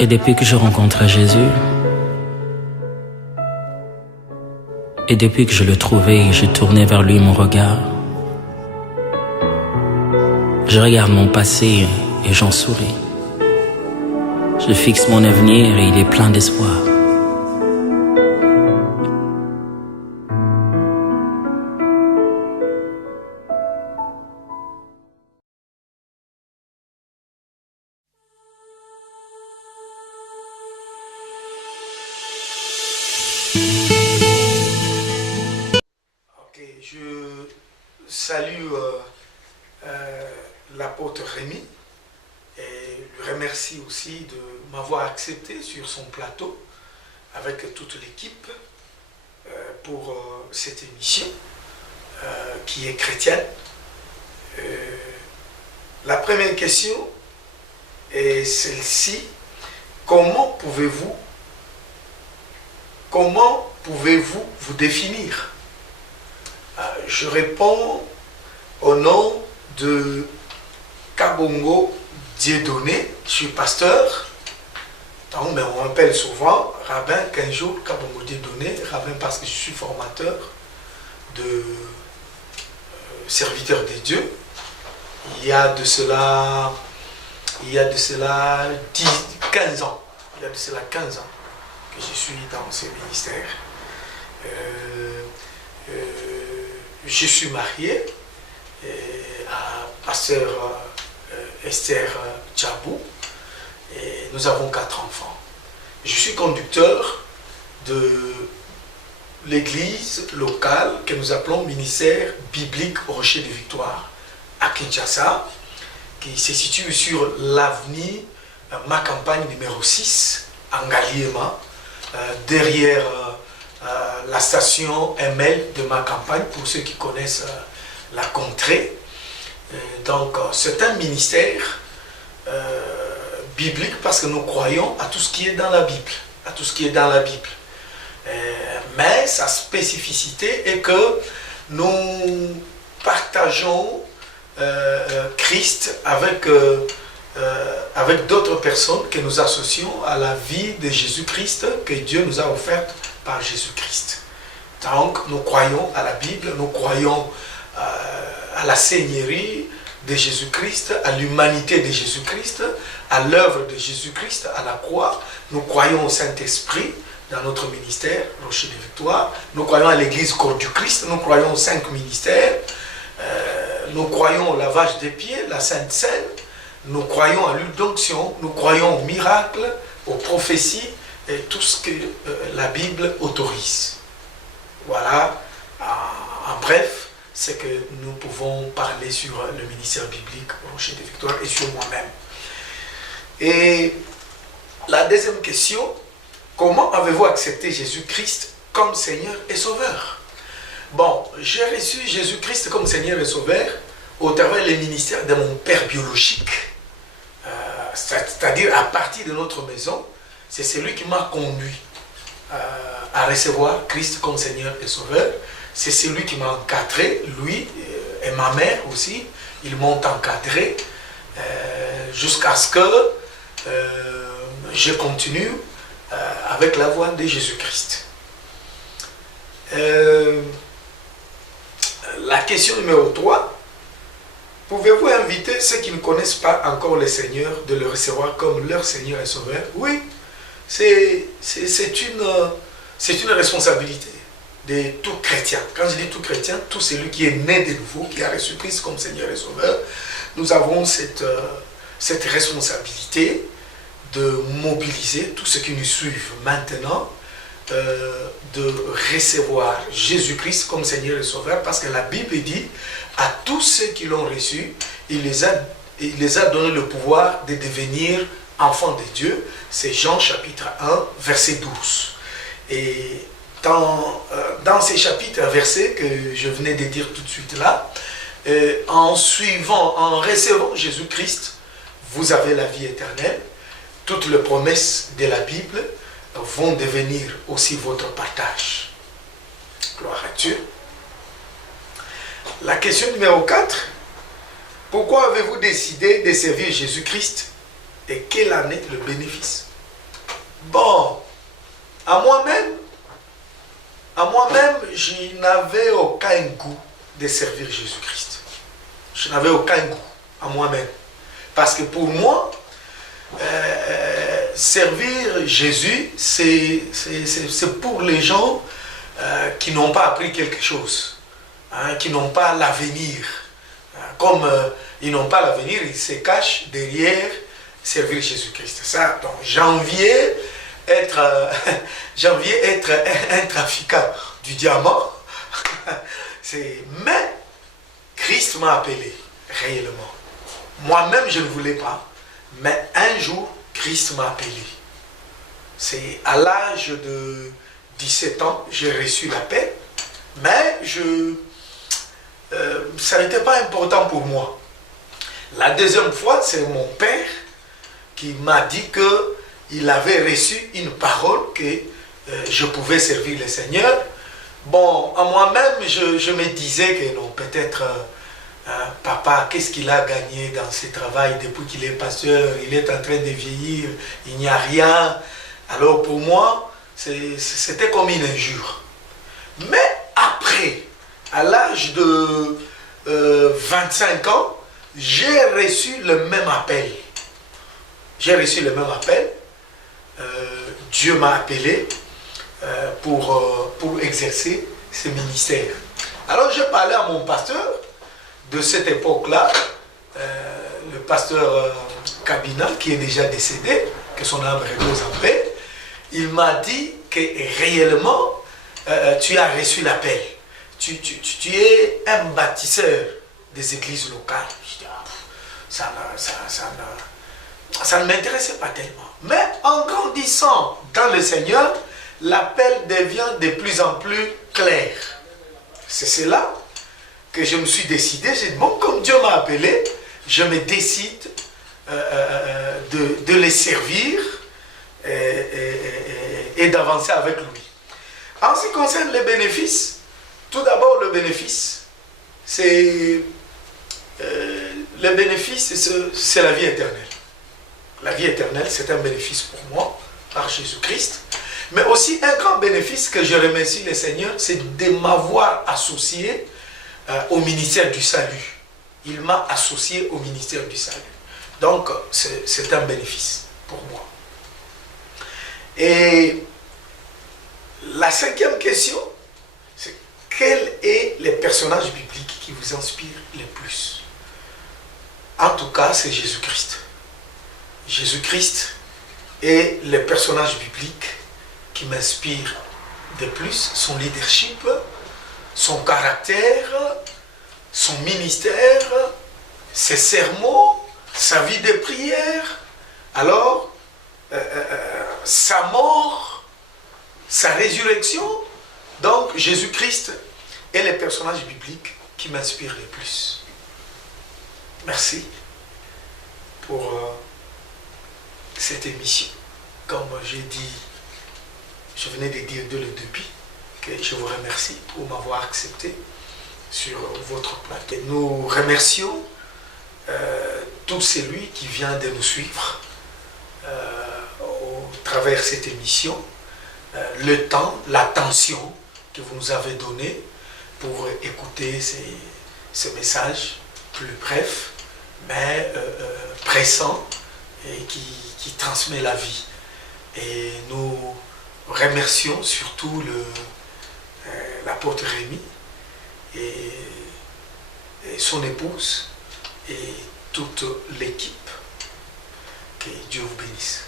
Et depuis que je rencontrais Jésus, et depuis que je le trouvais, j'ai tourné vers lui mon regard. Je regarde mon passé et j'en souris. Je fixe mon avenir et il est plein d'espoir. Ok, je salue l'apôtre Rémi et lui remercie aussi de m'avoir accepté sur son plateau avec toute l'équipe pour cette émission qui est chrétienne. La première question est celle-ci: comment pouvez-vous vous définir? Je réponds au nom de Kabongo Dieudonné. Je suis pasteur, donc, mais on m'appelle souvent rabbin Kenjo Kabongo Dieudonné, rabbin parce que je suis formateur de serviteurs de Dieu. Il y a de cela 15 ans. Il y a de cela 15 ans que je suis dans ce ministère. Je suis marié à pasteur Esther Tchabou et nous avons 4 enfants. Je suis conducteur de l'église locale que nous appelons ministère biblique Rocher de Victoire à Kinshasa, qui se situe sur l'avenue Ma Campagne numéro 6 à Ngaliema, derrière la station ML de Ma Campagne, pour ceux qui connaissent la contrée. Donc c'est un ministère biblique parce que nous croyons à tout ce qui est dans la Bible, mais sa spécificité est que nous partageons Christ avec d'autres personnes que nous associons à la vie de Jésus-Christ que Dieu nous a offerte par Jésus-Christ. Donc nous croyons à la Bible, nous croyons à la seigneurie de Jésus-Christ, à l'humanité de Jésus-Christ, à l'œuvre de Jésus-Christ, à la croix. Nous croyons au Saint-Esprit dans notre ministère, Rocher de Victoire. Nous croyons à l'église Corps du Christ, nous croyons aux 5 ministères. Nous croyons au lavage des pieds, la Sainte Seine. Nous croyons à l'huile d'onction, nous croyons aux miracles, aux prophéties et tout ce que la Bible autorise. Voilà, en bref, c'est que nous pouvons parler sur le ministère biblique Rocher de Victoire et sur moi-même. Et la deuxième question: comment avez-vous accepté Jésus-Christ comme Seigneur et Sauveur? Bon, j'ai reçu Jésus-Christ comme Seigneur et Sauveur au travers du ministère de mon père biologique. C'est-à-dire à partir de notre maison, c'est celui qui m'a conduit à recevoir Christ comme Seigneur et Sauveur. C'est celui qui m'a encadré, lui et ma mère aussi. Ils m'ont encadré jusqu'à ce que je continue avec la voie de Jésus-Christ. La question numéro 3. Pouvez-vous inviter ceux qui ne connaissent pas encore le Seigneur de le recevoir comme leur Seigneur et Sauveur? Oui, c'est une responsabilité de tout chrétien. Quand je dis tout chrétien, tout celui qui est né de nouveau, qui a reçu Christ comme Seigneur et Sauveur, nous avons cette responsabilité de mobiliser tous ceux qui nous suivent maintenant, de recevoir Jésus-Christ comme Seigneur et Sauveur, parce que la Bible dit à tous ceux qui l'ont reçu, il les a donné le pouvoir de devenir enfants de Dieu. C'est Jean chapitre 1, verset 12. Et dans ces chapitres, versets que je venais de dire tout de suite là, en recevant Jésus-Christ, vous avez la vie éternelle. Toutes les promesses de la Bible vont devenir aussi votre partage. Gloire à Dieu. La question numéro 4. Pourquoi avez-vous décidé de servir Jésus-Christ et quel en est le bénéfice? Bon, à moi-même, je n'avais aucun goût de servir Jésus-Christ. Je n'avais aucun goût à moi-même. Parce que pour moi, servir Jésus, c'est pour les gens qui n'ont pas appris quelque chose, hein, qui n'ont pas l'avenir. Comme ils n'ont pas l'avenir, ils se cachent derrière servir Jésus-Christ. Ça, donc j'enviais être un trafiquant du diamant. Mais Christ m'a appelé réellement. Moi-même, je ne voulais pas. Mais un jour, Christ m'a appelé. C'est à l'âge de 17 ans, j'ai reçu l'appel. Mais ça n'était pas important pour moi. La deuxième fois, c'est mon père qui m'a dit qu'il avait reçu une parole que je pouvais servir le Seigneur. Bon, à moi-même, je me disais que non, peut-être, papa, qu'est-ce qu'il a gagné dans ce travail depuis qu'il est pasteur, il est en train de vieillir, il n'y a rien. Alors pour moi, c'était comme une injure. Mais après, à l'âge de 25 ans, j'ai reçu le même appel. J'ai reçu le même appel. Dieu m'a appelé pour exercer ce ministère. Alors j'ai parlé à mon pasteur de cette époque-là, le pasteur Kabina, qui est déjà décédé, que son âme repose en paix. Il m'a dit que réellement, tu as reçu l'appel. Tu es un bâtisseur des églises locales. Je dis, ça ne m'intéressait pas tellement. Mais en grandissant dans le Seigneur, l'appel devient de plus en plus clair. C'est cela que je me suis décidé. J'ai dit, bon, comme Dieu m'a appelé, je me décide de les servir et d'avancer avec lui. En ce qui concerne les bénéfices, tout d'abord le bénéfice, c'est la vie éternelle. La vie éternelle, c'est un bénéfice pour moi, par Jésus-Christ. Mais aussi un grand bénéfice que je remercie le Seigneur, c'est de m'avoir associé au ministère du salut. Il m'a associé au ministère du salut. Donc, c'est un bénéfice pour moi. Et la cinquième question, c'est quel est le personnage biblique qui vous inspire le plus? En tout cas, c'est Jésus-Christ. Jésus-Christ est le personnage biblique qui m'inspire de plus, son leadership, son caractère, son ministère, ses sermons, sa vie de prière, alors sa mort, sa résurrection. Donc Jésus-Christ est le personnage biblique qui m'inspire le plus. Merci pour cette émission. Comme j'ai dit, je venais de dire dès le début que je vous remercie pour m'avoir accepté sur votre plateau. Nous remercions tout celui qui vient de nous suivre au travers de cette émission, le temps, l'attention que vous nous avez donné pour écouter ces messages plus brefs, mais pressants et qui transmet la vie. Et nous remercions surtout l'apôtre Rémi et son épouse et toute l'équipe. Que Dieu vous bénisse.